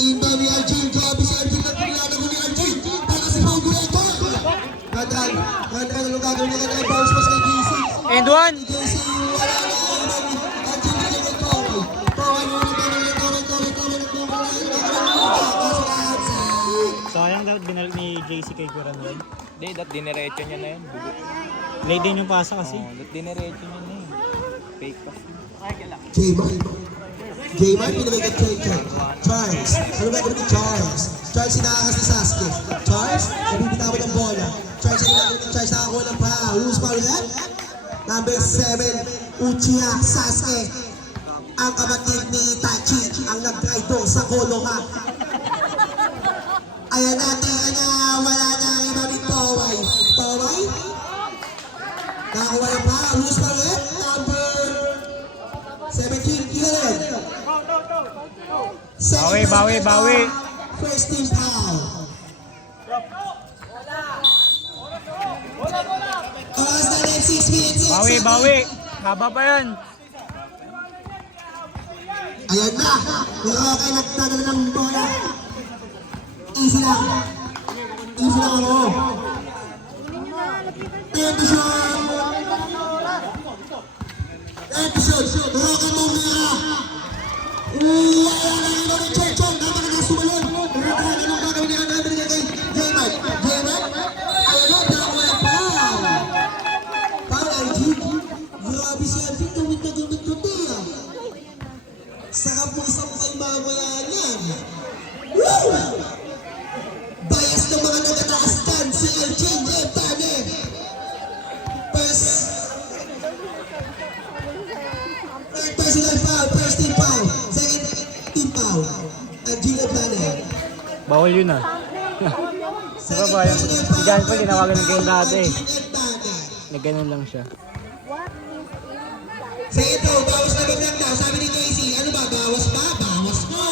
Inbound ni Arjun. Grabe si Arjun na pinilalago ni Arjun. Baka si Pogo ito. Radran anong gagawin niya kaya bounce pass kay JC. And one. JC wala na. Arjun na yung Pogo. Pogo mo na Sayang dapat binalik ni JC kay Kuran yun. Hindi, dapat diniretso niya na yun. Late din yung pasa kasi. Oo, dapat diniretso niya na yun. Fake pass. J-Man, pinagay ka Charles. Ano ba ito ni Charles? Charles, sinakakas ni Sasuke. Charles, nabibitawan ng bola. Charles, nakakuha ng pa. Who's foul that? Number 7, Uchiha Sasuke. Ang kapatid ni Itachi, ang nag-drive doon sa Konoha. Ayan natin, wala na ang ibang Poway. Poway? Nakakuha ng pa. Who's foul that? Number 17, Killen. Bawi. First team foul. Oras na rin, 6 minutes. Bawi. Haba pa yan. Ayan na. Pero okay, nagtadala ng bola. Easy lang ako. Time to shoot. Pero okay mo mira. Wala na ito ni Chechong. Dapat na sumalon. Pero anong gagawin niya namin niya kay J-Man? Ayan na, dalawa na foul. Foul, Arjun. Grabe si Arjun. Gawin na kundi. Saka po isang mukhang mamaya niyan. Woo! Bias ng mga nagataas kan si Arjun. Tane. Third personal foul. First team foul. Second team foul. Arjun Tane. Bawal yun ah. Diba ba yung si Jan po ginawagan ng game dati. Nagganon lang siya. Sa ito, bawas na biglang daw. Sabi ni Casey, ano ba? Bawas ba? Bawas mo!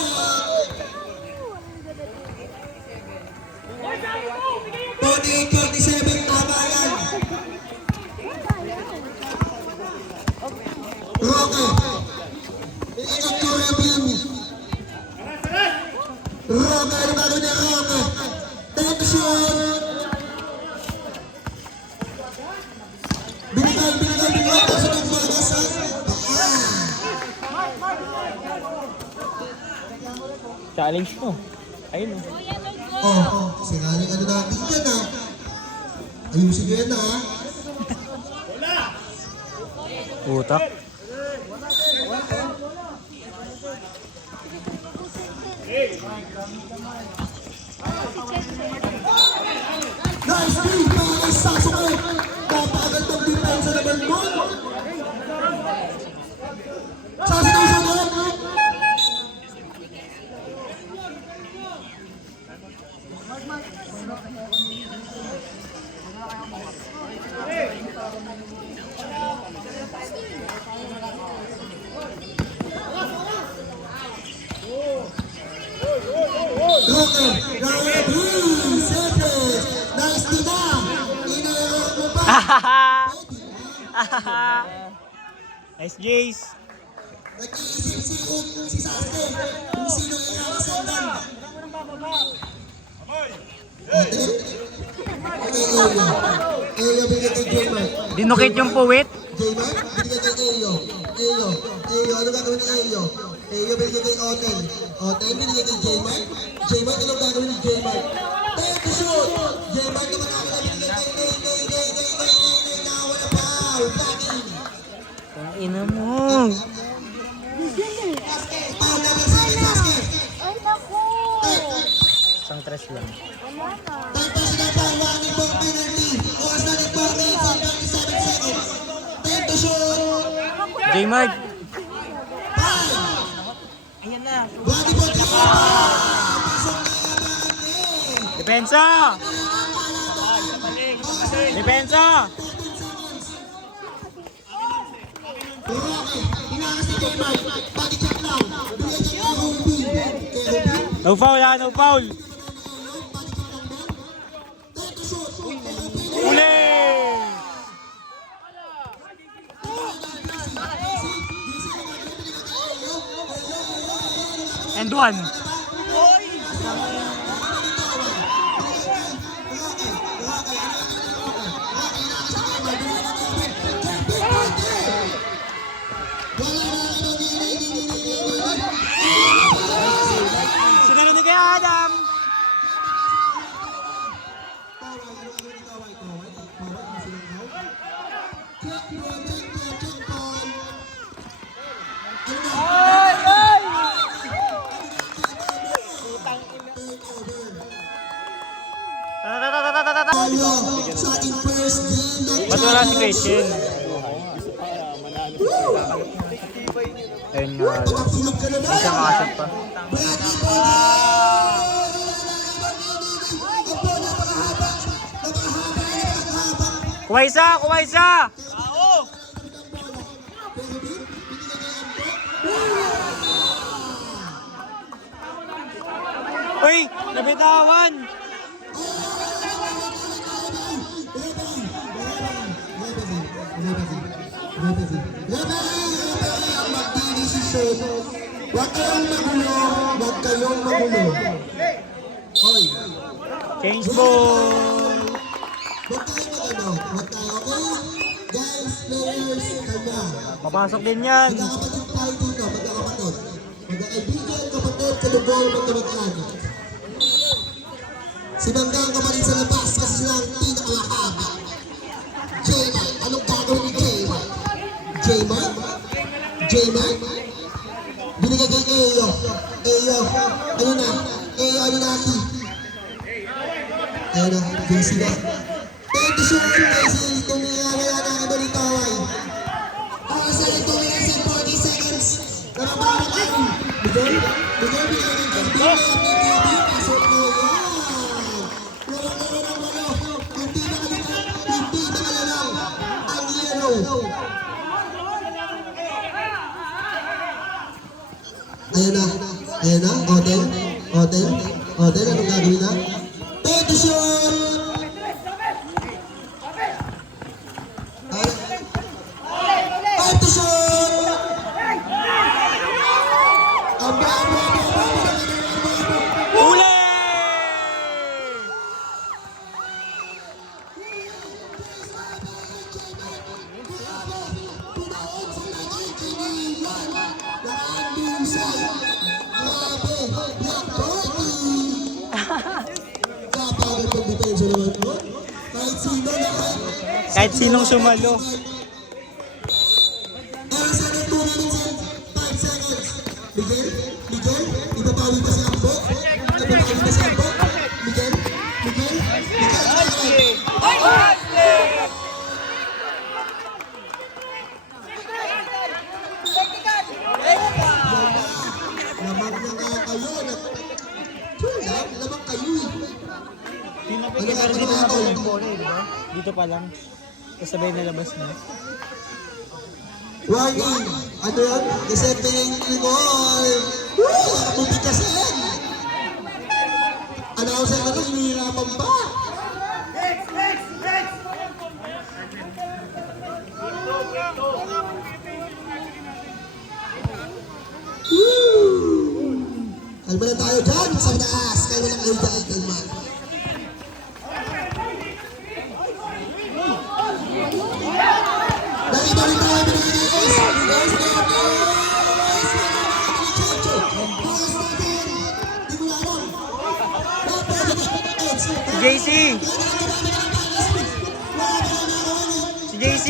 48-47, tama yan. Roque. Pinagkat ko yung pin. Roque, ano ba rin yung Roque? Tension! Binigay. Pasok ang bagas, ha? Challenge mo. Ayun o. Singaling ano natin yan, ha? Ayusin nyo yan, ha? Utak. Nice speed, mga kay Sasuke! Napagal ng depensa na Bermond! Sasuke sa loob! Roque, Ryan Lee, Sepes, nice tina! Inayarok mo pa! Nice Jace. Nag-iisip si Sasuke kung sino i-representan. Elio bigyan kay J-Man. Dinukit yung puwit. J-Man, bigyan kay Elio. Ano gagawin ni Elio? Elio bigyan kay Oten. Oten, bigyan kay J-Man. J-Man, ano gagawin ni J-Man? Time to shoot! J-Man naman ako na bigyan kay Nawala pa! Blocking! Ang ina mo. Foul number 7, basket! Ay, naku! Isang tres lang. Wala na. Time personal foul, warning for penalty. Oras na ng 4 minutes and 37 seconds. Time to shoot! J-Mark. Warning for 3. Pasok na yaman Depensa! Depensa! Roque, inakas ni J-Man. Body check lang. Bigyan kay Ruby. No foul ha, no foul. Time to shoot! Uli! And one. Sinunod ni kay Adam. Sa ating first game Ba't wala si Gretchen? Ayun nga. Pagpapulog ka na ba? Hindi siya makasap pa. Kuha isa! Kuha isa! Uy! Nabitawan! Huwag kayong magulo. Huwag kayong magulo. Hoy. Change ball! Huwag tayo mag-ano. Huwag tayo, okay? Guys, players, kanya. Papasok din yan! Magkakapatid tayo dito, magkakapatid. Magkakaibigan, kapatid, kalugol, magkamag-anak. Si Bangga ang kapatid sa labas kasi sila ang pinakamahaba. J-Man, anong gagawin ni J-Man? J-Man? J-Man? Binigay kay Eyo. Eyo, ano na? Eyo, ano na si? Ayun na, busy na. Pwede siya kasi tumiyaya na ang balitaway. Para sa ito, may 40 seconds. Para ba na kayo? Bigay? Bigay ng kaibigan at NTB. Pasok mo yan. Wala. Hindi na lang. Ang yellow. Ayan na. Ayan na. Hotel. Hotel. Hotel. Anong gagawin na? Pwede siya. Uli! Kahit sinong sumalo. Miguel, Miguel, ibabawi pa si Ambok. Ibabawi pa si Ambok. Miguel, Miguel, lamang na nga kayo. Lamang kayo eh. Pero dito na po yung bola eh, di ba? Dito pa lang. Kasabay na labas na. Warning! Ano yan? Isente yung goal! Woo! Nakapupikasin! Announcer ka na, hinihirapan pa! Woo! Kalma na tayo dyan sa taas! Kalma na kayo dyan, kalma! Nakita rin tayo Si JC! Si JC!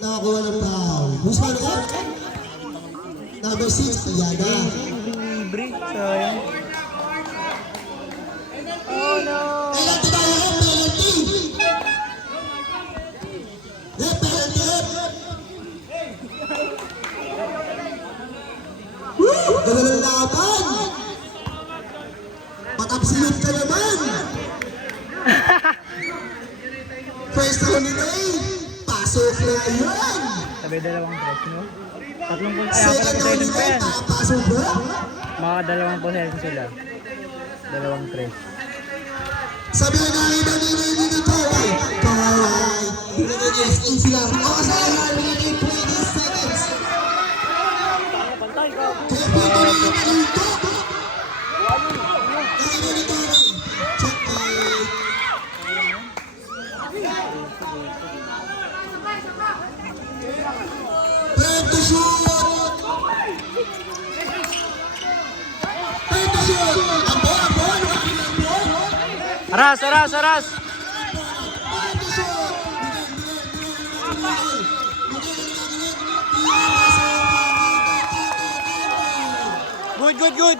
Nakakuha ng foul. Gusto mo na? Number 6, Yada. Libre. Sayang. Oh no! Kailan tayo ang penalty? Penalty! Woo! Ganun ang laban! Patapsilip ka naman! First round ni May, pasok na yun! Sabi dalawang dress mo. Tatlong po. Ay, Second round ni possession pa May, yan. pasok na! Mga dalawang possession sila. Dalawang dress. Sabi na iba ni Kawai. Guys, easy lang. O, kasalanan, binigay 20 seconds. Kaya po ito na yung minuto. Checkmate. Time to shoot! Time to shoot! Ang bola! Aras, aras, aras! Time to shoot! Good, good, good!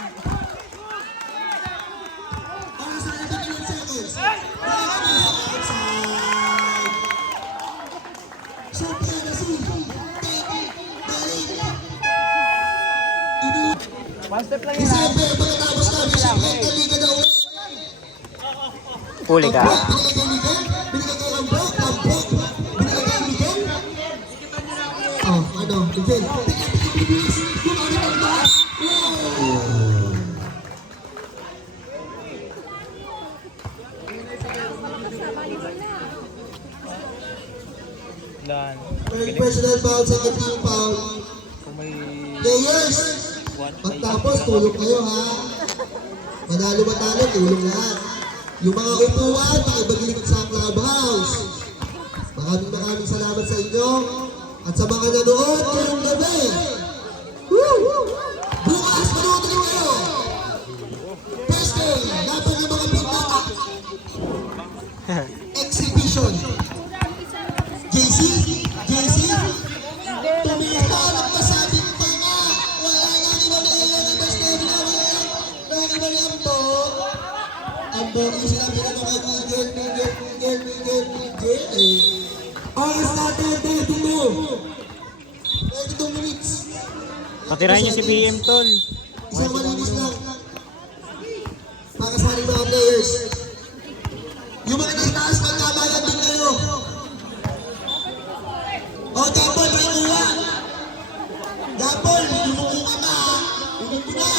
One step lang Kasi pagkatapos namin siya, kaliga daw. Huli ka. Binigay kay Miguel, binigay kay Ambok, binigay kay Miguel. Oh, ano, Miguel. Bilis, gumamit ang lahat. Dan. Third personal foul, second team foul. Kung may Players, pagtapos tulog kayo ha. Manalo matalo, tulog lahat. Yung mga upuan, pakibagilig sa clubhouse. Maraming salamat sa inyo. At sa mga nanood, ngayong gabi. Woo! Bukas, manood rin kayo. First day, laban ng mga pinaka. Exhibition. JC, tumihon ang masabing tanga. Wala nga ni Mamaya ng Bastevia. Wala nga ni Ambo. Ambo, isa lang pinano kay Miguel. Oras natin, 32 minutes. Patirahin niyo si BM, tol. Isang malinis lang. Para sa ating mga players. Yung mga naitaas ng kabayan din kayo. O, Gapol, nakuha. Gapol, lumuko ka na. Lumuko na.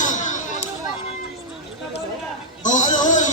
O, ano, hoy.